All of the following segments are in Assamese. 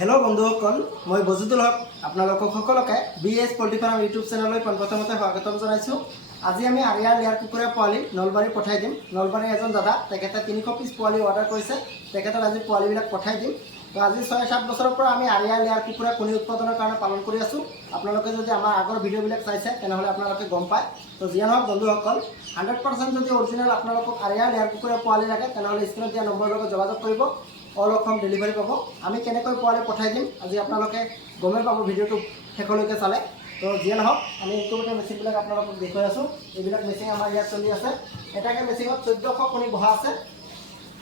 हेलो बंधुসকল मैं बजुदुल हक आपलोक सकलोके BS poultry farm YouTube channel पोनप्रथमते स्वागतम जानाइछु। আজি আমি আরিয়া লেয়ার কুকুরা পোৱালি নলবাৰী পঠাই দিম। নলবাৰী এজন দাদা তেখেতে 300 পিস পোৱালি অৰ্ডাৰ কৰিছে, তেখেতক আজি পোৱালিবিলাক পঠাই দিম। তো আজি 6-7 বছৰৰ পৰা আমি আৰিয়া লেয়াৰ কুকুৰা কণী উৎপাদনৰ কাৰণে পালন কৰি আছো। আপোনালোকে যদি আমাৰ আগৰ ভিডিঅ'বিলাক চাইছে তেনেহলে আপোনালোকে গম পায়। তো জিয়ান হক বন্ধুসকল 100% যদি অৰিজিনাল আপোনালোকক আৰিয়া লেয়াৰ কুকুৰা পোৱালি লাগে তেনেহলে স্ক্ৰীনত দিয়া নম্বৰৰ লগত যোগাযোগ কৰিব। অল অসম ডেলিভাৰী পাব। আমি কেনেকৈ পোৱালি পঠাই দিম আজি আপোনালোকে গমে পাব ভিডিঅ'টো শেষলৈকে চালে। তো যিয়ে নহওক আমি ইনকুবেটৰ মেচিনবিলাক আপোনালোকক দেখুৱাই আছোঁ। এইবিলাক মেচিন আমাৰ ইয়াত চলি আছে। এটাকে মেচিনত 1400 কণী বহা আছে।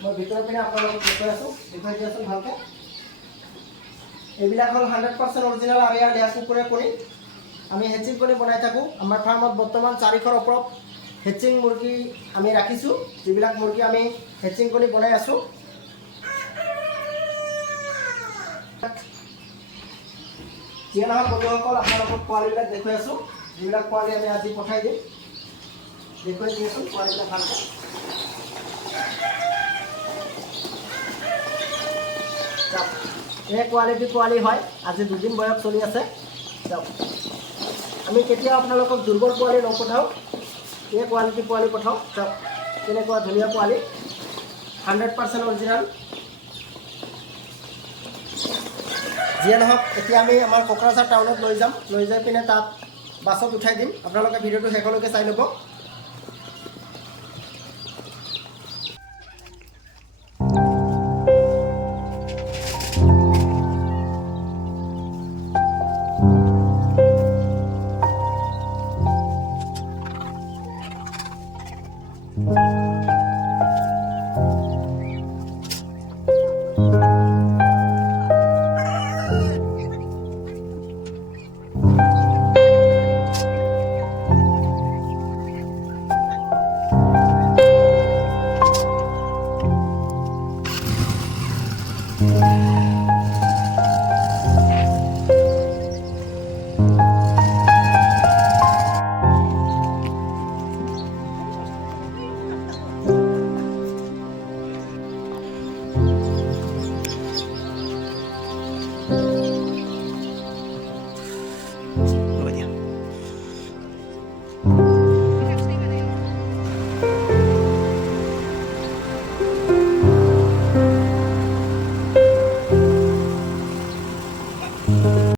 মই ভিতৰৰ পিনে আপোনালোকক দেখুৱাই আছোঁ, দেখুৱাই দিয়াচোন ভালকৈ। এইবিলাক হ'ল 100% অৰিজিনেল আৰিয়া লেয়াৰ কুকুৰা কণী। আমি হেচিং কণী বনাই থাকোঁ। আমাৰ ফাৰ্মত বৰ্তমান 400ৰ ওপৰত হেচিং মুৰ্গী আমি ৰাখিছোঁ, যিবিলাক মুৰ্গী আমি হেচিং কণী বনাই আছোঁ। যিয়ে নহওক বন্ধুসকল আপোনালোকক পোৱালিবিলাক দেখুৱাই আছোঁ। যিবিলাক পোৱালি আমি আজি পঠাই দিম দেখুৱাই দিয়েচোন পোৱালিবিলাক ভালকৈ। এই কোৱালিটি পোৱালি হয়, আজি 2 দিন বয়স চলি আছে। আমি কেতিয়াও আপোনালোকক দুৰ্বল পোৱালি নপঠাওঁ, এই কোৱালিটি পোৱালি পঠাওঁ। চাওক কেনেকুৱা ধুনীয়া পোৱালি, 100% অৰিজিনেল। যিয়ে নহওক এতিয়া আমি আমাৰ কোকৰাঝাৰ টাউনত লৈ যাম, লৈ যাই পিনে তাত বাছত উঠাই দিম। আপোনালোকে ভিডিঅ'টো শেষলৈকে চাই ল'ব।